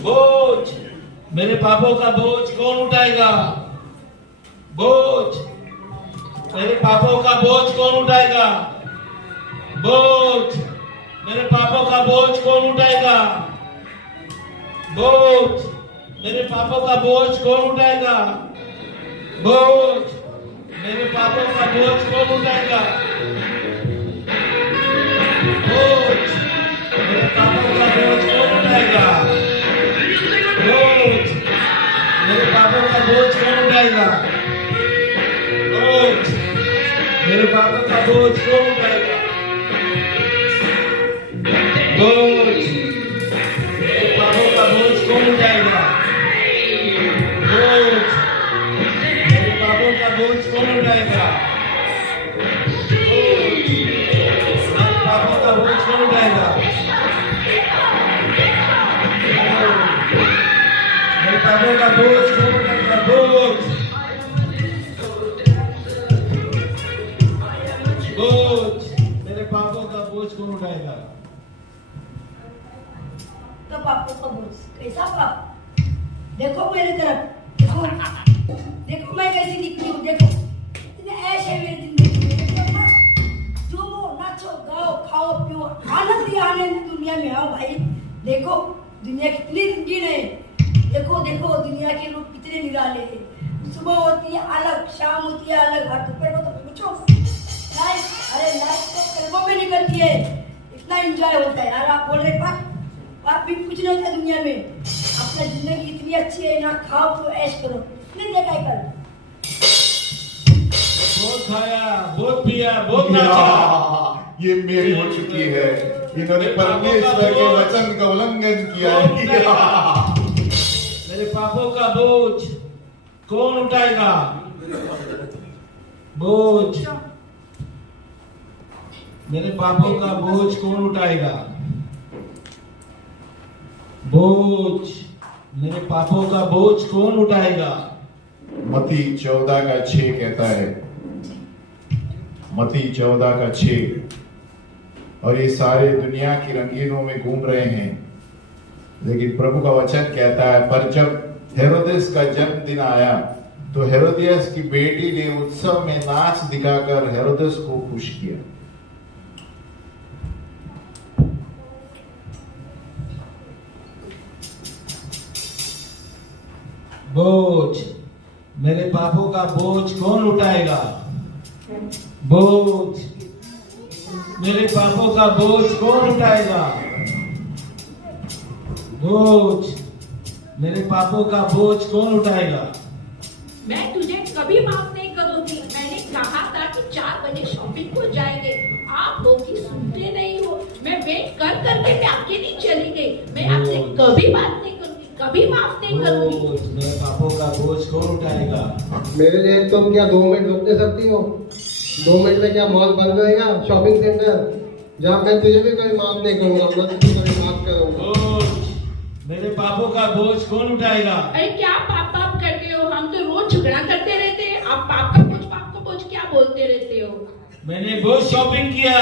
बोझ, मेरे पापों का बोझ कौन उठाएगा? बोझ, मेरे पापों का बोझ कौन उठाएगा? बोझ, मेरे पापों का बोझ कौन उठाएगा? बोझ, मेरे पापों का बोझ कौन उठाएगा? बोझ, मेरे पापों का बोझ कौन उठाएगा? बोझ, मेरे पापों का बोझ कौन उठाएगा? बोझ, मेरे पापों का बोझ कौन उठाएगा? बोझ, मेरे पापों का बोझ कौन उठाएगा? बोझ, मेरे पापों का बोझ कौन उठाएगा? बोझ, मेरे पापों का बोझ कौन उठाएगा? बोझ, मेरे पापों का बोझ कौन उठाएगा? मेरे पापों का बोझ कौन उठाएगा? बोझ, बोझ, मेरे पापों का बोझ कौन उठाएगा? तो पापों का बोझ कैसा पाप? देखो मेरी तरफ, देखो देखो मैं कैसी दिखती हूँ, देखो इतने ऐश है मेरी जिंदगी में। देखो ना, झूमो नाचो गाओ खाओ पियो, आनंद ही आनंद दुनिया में आओ भाई। देखो दुनिया कितनी रंगीन है, देखो देखो दुनिया के लोग कितने निराले हैं। सुबह होती है अलग, शाम होती है अलग, हर दोपहर को तो पूछो लाइफ, अरे लाइफ तो फिल्मों में निकलती है, इतना एंजॉय होता है यार। आप बोल रहे पाप भी कुछ नहीं होता दुनिया में। अपना जिंदगी इतनी अच्छी है ना, खाओ तो ऐश करो। नहीं देखा है कल बहुत खाया, बहुत पिया, बहुत नाचा। ये मेरी हो चुकी है। इन्होंने परमेश्वर के वचन का उल्लंघन किया है। मेरे पापों का बोझ कौन उठाएगा? बोझ, मेरे पापों का बोझ कौन उठाएगा? बोझ, मेरे पापों का बोझ कौन उठाएगा? मत्ती 14 का 6 कहता है, मत्ती 14 का 6। और ये सारे दुनिया की रंगीनों में घूम रहे हैं, लेकिन प्रभु का वचन कहता है, पर जब हेरोदेस का जन्मदिन आया तो हेरोदियस की बेटी ने उत्सव में नाच दिखाकर हेरोदेस को खुश किया। बोझ, मेरे पापों का बोझ कौन उठाएगा? बोझ, मेरे पापों का बोझ कौन उठाएगा? बोझ, मेरे पापों का बोझ कौन उठाएगा? मैं तुझे कभी माफ नहीं करूंगी। मैंने कहा था कि 4 बजे शॉपिंग को जाएंगे, आप लोग ही सुनते नहीं हो। मैं वेट कर करके मैं अकेली चली गई। मैं आपसे कभी बात नहीं करूंगी, कभी माफ नहीं करूंगी। बोझ, मेरे पापों का बोझ कौन उठाएगा? मेरे लिए तुम क्या 2 मिनट रुक नहीं सकती हो? 2 मिनट में क्या मॉल बंद होएगा? शॉपिंग सेंटर जहाँ मैं तुझे भी कभी माफ नहीं करूंगा, मैं तुझे कभी माफ करूंगा। बोझ, मेरे पापों का बोझ कौन उठाएगा? अरे क्या पाप पाप करते हो? हम तो रोज झगड़ा करते रहते हैं। आप पाप का बोझ क्या बोलते रहते हो? मैंने बहुत शॉपिंग किया,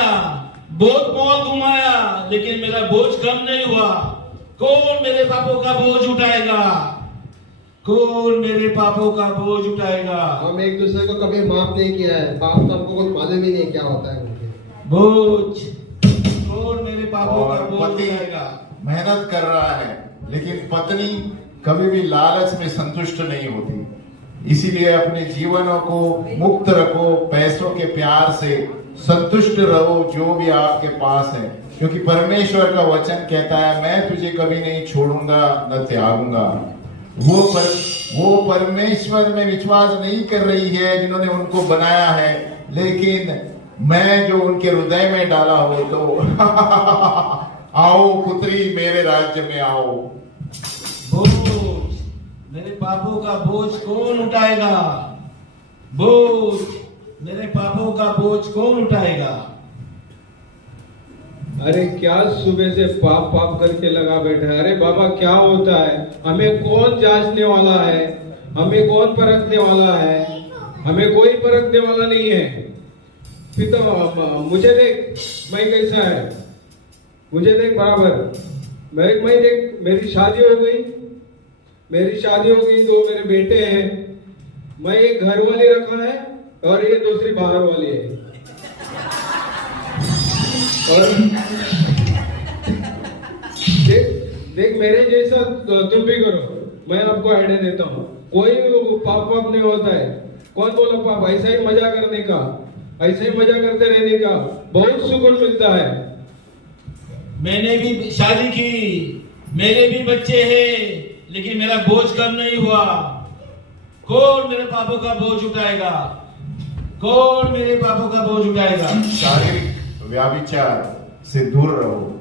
बहुत मॉल घुमाया, लेकिन मेरा बोझ कम नहीं हुआ। कौन मेरे पापों का बोझ उठाएगा? कौन मेरे पापों का बोझ उठाएगा? हम एक दूसरे को कभी माफ नहीं किया है, पाप तो हमको कुछ मालूम ही नहीं क्या होता है। बोझ, कौन मेरे पापों का और बोझ पति उठाएगा? मेहनत कर रहा है, लेकिन पत्नी कभी भी लालच में संतुष्ट नहीं होती। इसीलिए अपने जीवनों को मुक्त रखो, पैसों के प्यार से संतुष्ट रहो जो भी आपके पास है, क्योंकि परमेश्वर का वचन कहता है, मैं तुझे कभी नहीं छोड़ूंगा न त्यागूंगा। वो परमेश्वर में विश्वास नहीं कर रही है जिन्होंने उनको बनाया है, लेकिन मैं जो उनके हृदय में डाला हो तो आओ पुत्री मेरे राज्य में आओ। बोझ, मेरे पापों का बोझ कौन उठाएगा? बोझ, मेरे पापों का बोझ कौन उठाएगा? अरे क्या सुबह से पाप पाप करके लगा बैठा है? अरे बाबा क्या होता है? हमें कौन जांचने वाला है? हमें कौन परखने वाला है? हमें कोई परखने वाला नहीं है। फिर तो मुझे देख, मैं कैसा है, मुझे देख बराबर। मैं देख, मेरी शादी हो गई, दो मेरे बेटे हैं, मैं एक घर वाली रखा है और ये दूसरी बाहर वाली है। और देख मेरे जैसा तुम भी करो, मैं आपको आइडिया देता हूँ। कोई पाप नहीं होता है। कौन बोला पाप? ऐसा ही मजा करने का, ऐसे ही मजा करते रहने का बहुत सुकून मिलता है। मैंने भी शादी की, मेरे भी बच्चे हैं, लेकिन मेरा बोझ कम नहीं हुआ। कौन मेरे पापों का बोझ उठाएगा? कौन मेरे पापों का बोझ उठाएगा? शारीरिक व्याभिचार से दूर रहो।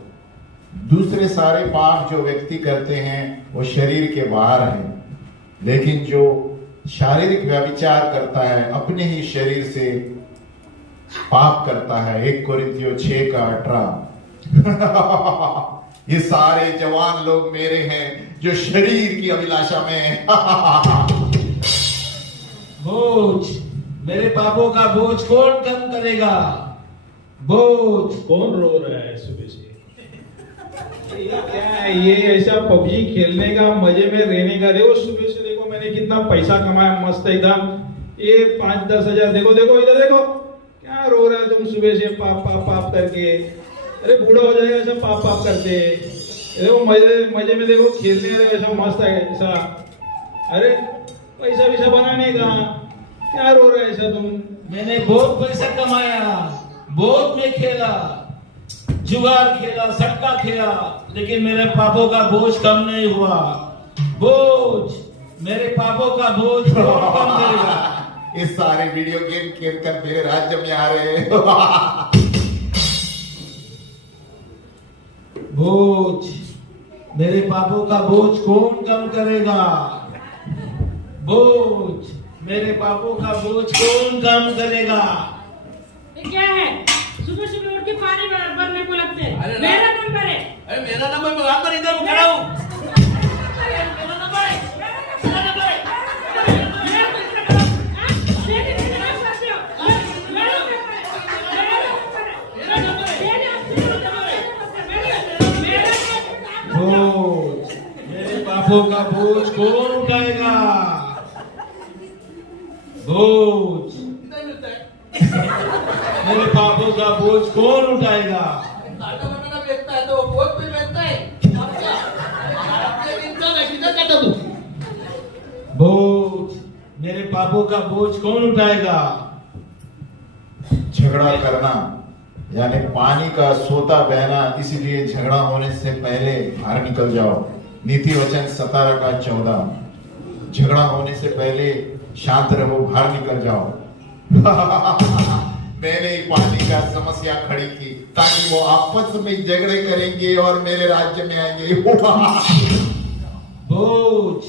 दूसरे सारे पाप जो व्यक्ति करते हैं वो शरीर के बाहर है, लेकिन जो शारीरिक व्याभिचार करता है अपने ही शरीर से पाप करता है। 1 कोरिन्थियों 6:18। ये सारे जवान लोग मेरे हैं जो शरीर की अभिलाषा में हैं। बोझ, मेरे पापों का बोझ कौन कम करेगा? बोझ। कौन रो रहा है सुबह से? ये क्या है? ये ऐसा पबजी खेलने का, मजे में रहने का। देखो सुबह से, देखो मैंने कितना पैसा कमाया मस्त एकदम। ये 5-10 हजार। देखो देखो इधर देखो, क्या रो रहा है तुम सुबह से पाप पाप पाप करके? अरे बूढ़ा हो जाएगा ऐसा पाप पाप करते। देखो मजे में देखो, खेलने ऐसा मस्त है ऐसा। अरे पैसा वैसा बनाने का, क्या रो रहा है ऐसा तुम? मैंने बहुत पैसा कमाया, बहुत में खेला, जुगार खेला, सट्टा खेला, लेकिन मेरे पापों का बोझ कम नहीं हुआ। बोझ, मेरे पापों का बोझ कौन कम करेगा? ये सारे वीडियो गेम खेलकर मेरे राज्य में आ रहे हैं। बोझ, मेरे पापों का बोझ कौन कम करेगा? बोझ, मेरे पापों का बोझ कौन कम करेगा? ये क्या है? सुबह सुबह उठ के पानी भरने को लगते हैं। अरे मेरा नंबर है। अरे मेरा नंबर, मैं वहां पर इधर खड़ा हूँ। मेरा नंबर है, मेरा नंबर है। बोझ, मेरे पापों का बोझ कौन उठाएगा? बोझ, मेरे पापों का बोझ कौन उठाएगा? खाना बनाना बेचता है तो वो बोझ भी बेचता है। अब क्या? अपने दिन का मैं किधर कहता तू? बोझ, मेरे पापों का बोझ कौन उठाएगा? झगड़ा करना यानी पानी का सोता बहना, इसीलिए झगड़ा होने से पहले बाहर निकल जाओ। नीति वचन 17:14। झगड़ा होने से पहले शांत रहो, बाहर निकल जाओ। मैंने ही पानी का समस्या खड़ी की ताकि वो आपस में झगड़े करेंगे और मेरे राज्य में आएंगे। बोझ,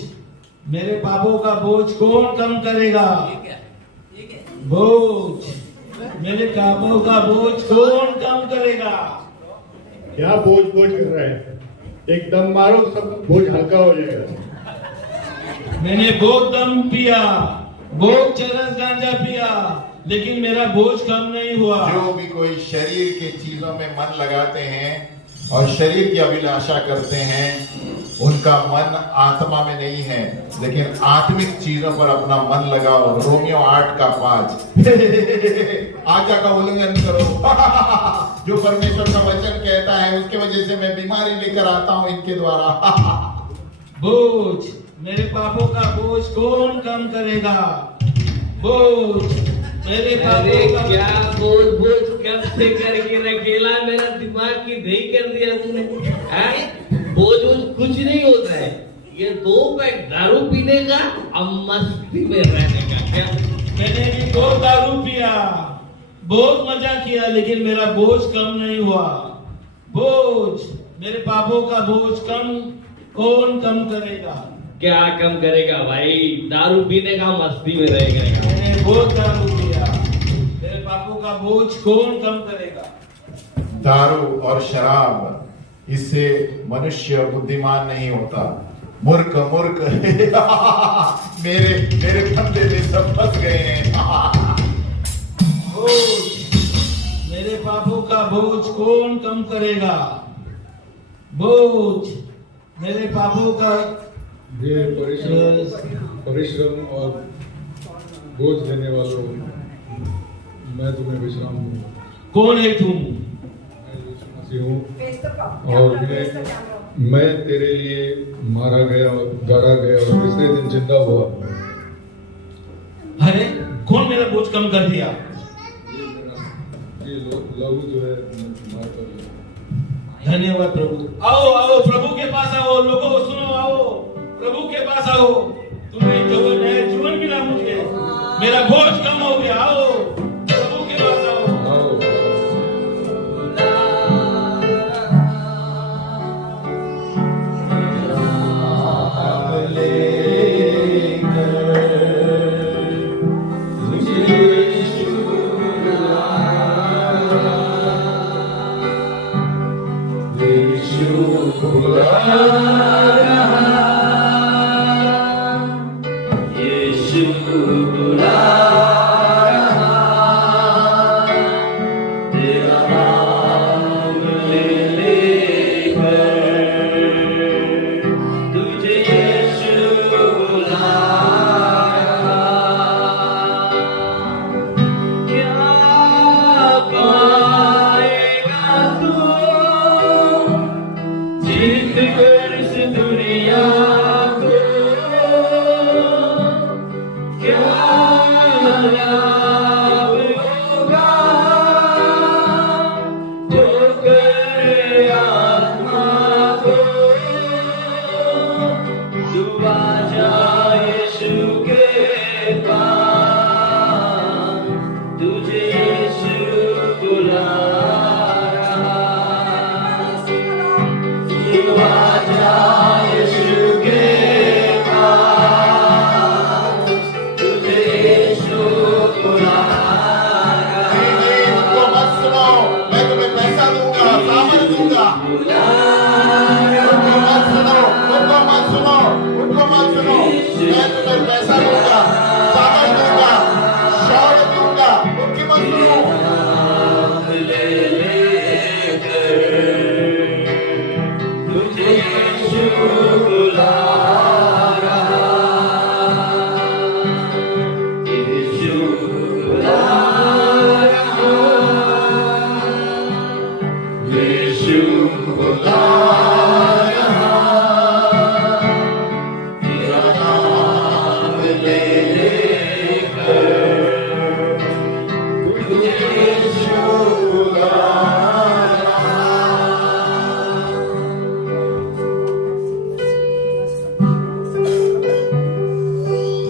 मेरे पापों का बोझ कौन कम करेगा? बोझ, मेरे पापों का बोझ कौन कम करेगा? क्या बोझ बोझ कर रहा है? एकदम मारो, सब बोझ हल्का हो जाएगा। मैंने बहुत दम पिया, बहुत चरस गांजा पिया, लेकिन मेरा बोझ कम नहीं हुआ। जो भी कोई शरीर के चीजों में मन लगाते हैं और शरीर की अभिलाषा करते हैं, उनका मन आत्मा में नहीं है, लेकिन आत्मिक चीजों पर अपना मन लगाओ। रोमियो 8:5। आज्ञा का उल्लंघन करो। जो परमेश्वर का वचन कहता है, उसके वजह से मैं बीमारी लेकर आता हूं इनके द्वारा। बोझ, मेरे पापों का बोझ कौन कम करेगा? बोझ, मेरे अरे पापों का क्या बोझ बोझ कब से करके रखेला, मेरा दिमाग की दही कर दिया तूने। बोझ बोझ कुछ नहीं होता है, ये 2 पैक दारू पीने का और मस्ती में रहने का। क्या मैंने भी बहुत दारू पिया, बहुत मजा किया, लेकिन मेरा बोझ कम नहीं हुआ। बोझ, मेरे पापों का बोझ कौन कम करेगा? क्या कम करेगा भाई? दारू पीने का, मस्ती में रहेगा। मैंने बहुत दारू पिया, मेरे पापों का बोझ कौन कम करेगा? दारू और शराब, इससे मनुष्य बुद्धिमान नहीं होता। मूर्ख मूर्ख। मेरे बंदे में सब फंस गए हैं। बोझ, मेरे पापों का बोझ कौन कम करेगा? बोझ मेरे पापों का ये परिश्रम और बोझ देने वालों, मैं तुम्हें विश्राम दूंगा। कौन है तुम? मैं यीशु मसीह हूँ और मैं तेरे लिए मारा गया और गाड़ा गया और तीसरे दिन जिंदा हुआ। अरे कौन मेरा बोझ कम कर दिया? ये लहू जो है मार कर लिया। धन्यवाद प्रभु। आओ आओ प्रभु के पास आओ, लोगों सुनो, आओ प्रभु के पास आओ। तुम्हें नया जीवन मिला, मुझे मेरा बोझ कम हो गया। आओ प्रभु के पास आओ।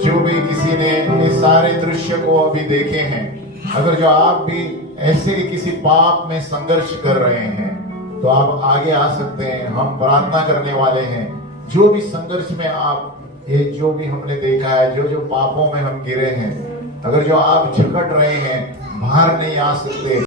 जो भी किसी ने इस सारे दृश्य को अभी देखे हैं, अगर जो आप भी ऐसे किसी पाप में संघर्ष कर रहे हैं तो आप आगे आ सकते हैं। हम प्रार्थना करने वाले हैं। जो भी संघर्ष में आप, ये जो भी हमने देखा है, जो जो पापों में हम गिरे हैं, अगर जो आप झकट रहे हैं, बाहर नहीं आ सकते,